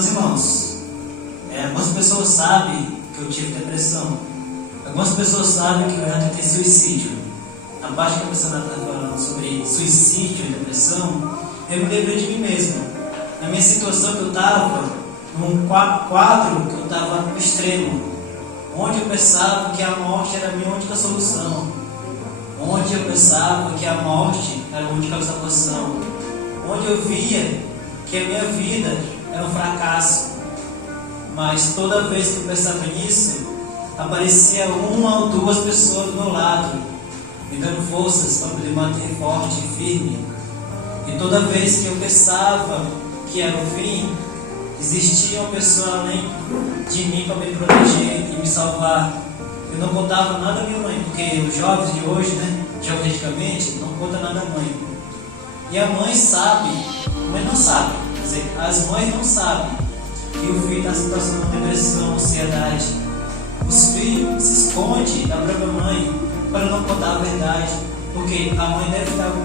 Meus irmãos, algumas pessoas sabem que eu tive depressão. Algumas pessoas sabem que eu já tentei suicídio. Na parte que a missionária está falando sobre suicídio e depressão, eu me lembrei de mim mesmo. Na minha situação que eu estava, num quadro que eu estava no extremo, onde eu pensava que a morte era a minha única solução, onde eu pensava que a morte era a única salvação, onde eu via que a minha vida era um fracasso. Mas toda vez que eu pensava nisso, aparecia uma ou duas pessoas do meu lado, me dando forças para poder manter forte e firme. E toda vez que eu pensava que era o fim, existia uma pessoa além de mim para me proteger e me salvar. Eu não contava nada à minha mãe, porque os jovens de hoje, geometricamente, não contam nada à mãe. E a mãe sabe, a mãe não sabe, quer dizer, as mães não sabem que o filho está passando por depressão, ansiedade. Os filhos se escondem da própria mãe para não contar a verdade, porque a mãe deve ter algum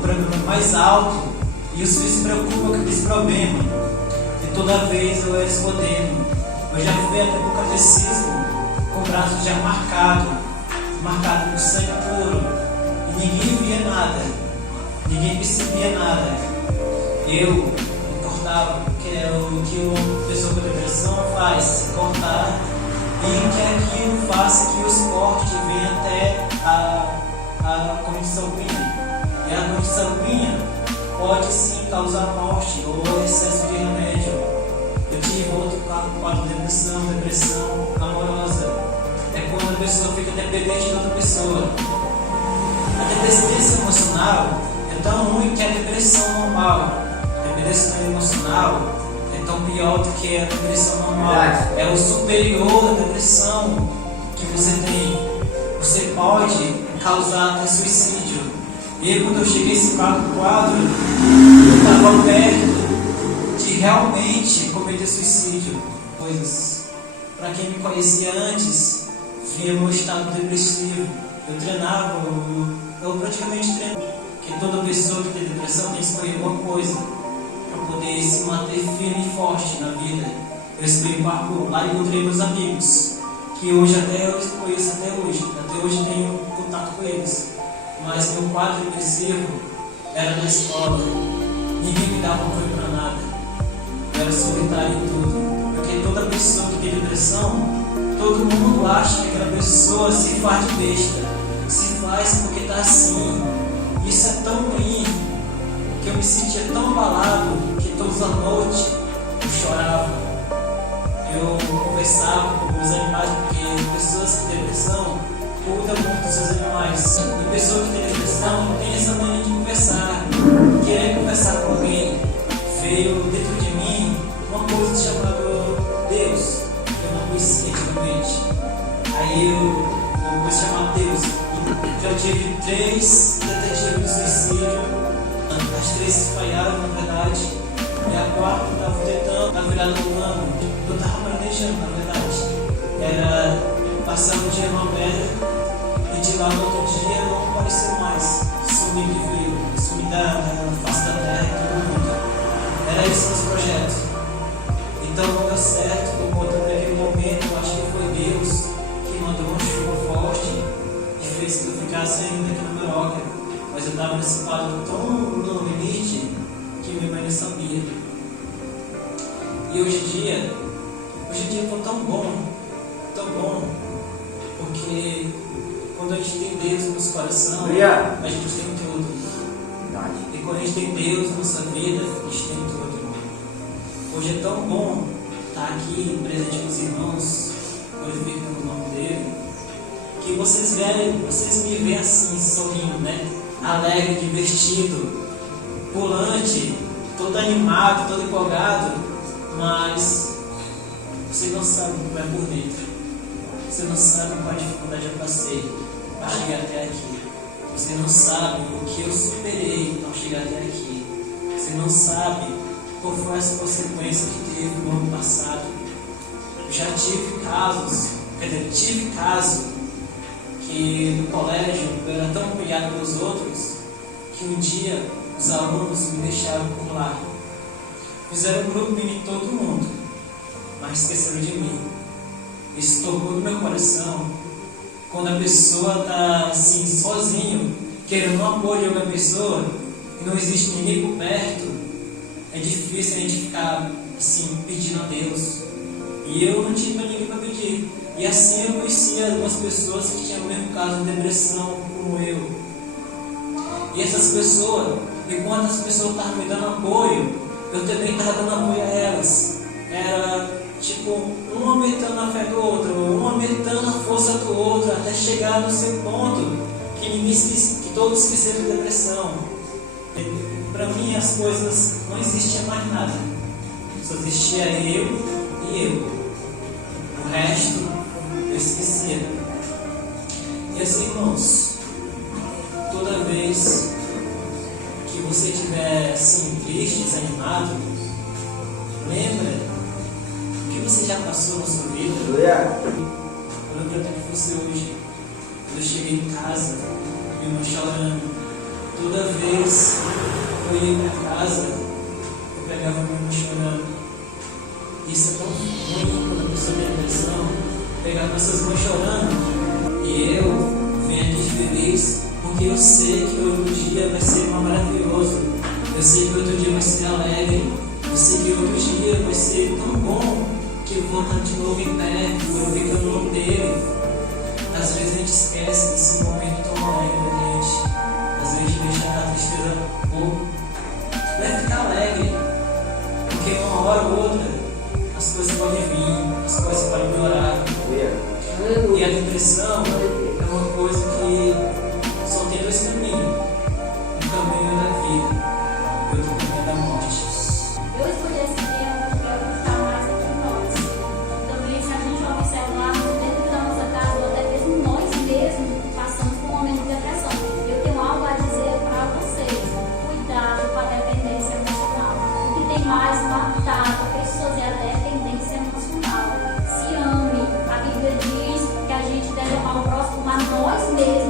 problema mais alto, e os filhos se preocupam com esse problema. E toda vez eu era escondendo. Eu já fui até para o catecismo com o braço já marcado com sangue puro, e ninguém via nada, ninguém percebia nada. Eu cortava, que é o que uma pessoa com depressão faz, cortar, e que aquilo faça que os cortes venham até a corrente sanguínea. E a corrente sanguínea pode sim causar morte ou excesso de remédio. Eu tive outro quadro de depressão amorosa. É quando a pessoa fica dependente de outra pessoa. A dependência emocional é tão ruim que a depressão normal. A dependência emocional é tão pior do que a depressão normal. É o superior da depressão que você tem. Você pode causar até suicídio. E quando eu cheguei a esse quadro, eu estava perto de realmente cometer suicídio. Coisas. Para quem me conhecia antes, via meu estado depressivo. Eu treinava, eu praticamente treino. Porque toda pessoa que tem depressão tem que escolher alguma coisa para poder se manter firme e forte na vida. Eu escolhi o parkour, lá encontrei meus amigos, que hoje até eu conheço até hoje tenho contato com eles. Mas meu quadro depressivo era na escola, ninguém me dava apoio para nada, eu era solitário em tudo, porque toda pessoa que tem depressão, todo mundo acha que aquela pessoa se faz de besta, se faz porque está assim. Isso é tão ruim, que eu me sentia tão abalado, que todas as noites eu chorava, eu conversava com meus animais, porque pessoas que têm depressão cuida muito dos seus animais. E pessoa que tem depressão tem essa mania de conversar, querer conversar com alguém. Veio dentro de mim uma coisa chamada Deus, que eu não conhecia antigamente. Aí uma coisa chamada Deus. Já tive 3 tentativas de suicídio, as 3 falharam na verdade, e a 4ª estava tentando, na virada do ano, eu estava planejando na verdade. Era passando o dia numa pedra, e de lá no outro dia não apareceu mais. Sumi de frio, sumi da face da terra e todo mundo. Era esse os projetos. Então não deu certo, por conta daquele momento, acho que foi Deus que mandou uma chuva forte e fez que eu ficasse ainda aqui na Maroca. Mas eu estava nesse quadro tão no limite que minha mãe não sabia. E hoje em dia foi tão bom, porque quando a gente tem Deus no nosso coração, a gente tem tudo. E quando a gente tem Deus na nossa vida, a gente tem tudo, irmão. Hoje é tão bom estar aqui presente com os irmãos, glorificando o nome dele, que vocês me veem assim, sorrindo, alegre, divertido, pulante, todo animado, todo empolgado, mas você não sabe o que vai por dentro. Você não sabe qual dificuldade eu passei para chegar até aqui. Você não sabe o que eu superei ao chegar até aqui. Você não sabe qual foi as consequências que teve no ano passado. Eu já tive caso que no colégio eu era tão humilhado pelos outros que um dia os alunos me deixaram por lá. Fizeram um grupo em todo mundo, mas esqueceram de mim. Isso tocou no meu coração. Quando a pessoa está assim, sozinho, querendo um apoio de alguma pessoa, e não existe ninguém por perto, é difícil a gente ficar assim, pedindo a Deus. E eu não tinha ninguém para pedir. E assim eu conhecia algumas pessoas que tinham o mesmo caso de depressão como eu. E essas pessoas, enquanto as pessoas estavam me dando apoio, eu também estava dando apoio a elas. Era tipo, um aumentando a fé do outro, um aumentando a força do outro, até chegar no seu ponto que todos esqueceram de depressão. Para mim as coisas não existia mais nada. Só existia eu e eu. O resto eu esquecia. E assim, irmãos, toda vez que você estiver assim, triste, desanimado, lembra o que você já passou na sua vida. Eu lembro até que fosse hoje, quando eu cheguei em casa, minha irmã chorando. Toda vez que eu ia para casa, eu pegava minha irmã chorando. Isso é tão ruim quando a pessoa tem depressão. Pegar nossas mães chorando e eu venho aqui feliz, porque eu sei que o outro dia vai ser maravilhoso. Eu sei que o outro dia vai ser alegre. Eu sei que o outro dia vai ser tão bom que eu vou estar de novo em pé, vou ouvir o nome dele. Às vezes a gente esquece desse momento tão alegre da gente. Às vezes a gente deixa a tristeza pouco. Vai ficar alegre, porque uma hora ou outra as coisas podem vir, as coisas podem melhorar. E a depressão é uma coisa que só tem dois caminhos: o caminho da vida e o caminho da morte. Eu escolhi esse tema porque é o que está mais entre nós. Também, se a gente observar dentro da nossa casa, ou até mesmo nós mesmos passamos por um momento de depressão, eu tenho algo a dizer para vocês: cuidado com a dependência emocional. O que tem mais matado pessoas é a dependência emocional. Se ame. A Bíblia diz que a gente deve amar o próximo, mas nós mesmos.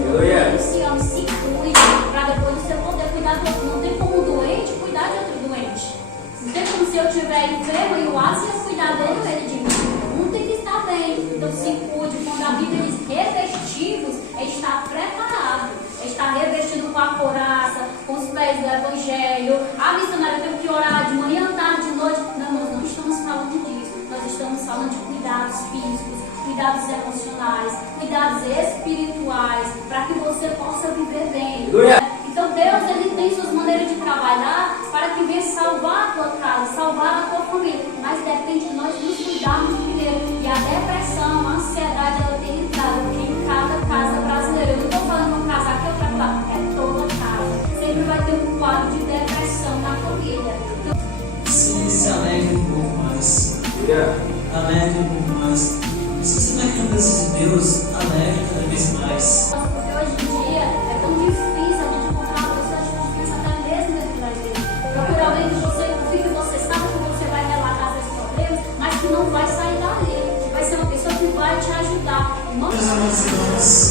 Se ame, se cuide, para depois você poder cuidar do outro. Não tem como um doente cuidar de outro doente. Não tem como se eu estiver enfermo e o Asa cuidar dele ou ele de mim. Um tem que estar bem. Então se cuide. Quando a Bíblia diz revestivos, é estar preparado. É estar revestido com a couraça, com os pés do Evangelho. Ah, missionária, eu tenho que orar de manhã, tarde, de noite. Não, nós não estamos falando disso. Nós estamos falando de cuidados físicos, cuidados emocionais, cuidados espirituais, para que você possa viver bem. Então Deus, Ele tem suas maneiras de trabalhar para que venha salvar a tua casa, salvar a tua família. Mas depende de nós nos cuidarmos primeiro. E a depressão, a ansiedade, ela tem entrado em cada casa brasileira. Eu não estou falando de uma casa aqui, outra lá, é toda casa. Sempre vai ter um quadro de depressão na família. Então, Se alegre um pouco mais. Alegre um pouco mais. Se você está aqui na presença de Deus, alegre cada vez mais. porque hoje em dia é tão difícil a gente encontrar uma pessoa de confiança até mesmo dentro da igreja. Procura alguém que você confia, que você sabe que você vai relatar seus problemas, mas que não vai sair dali. Vai ser uma pessoa que vai te ajudar. Meus amados irmãos,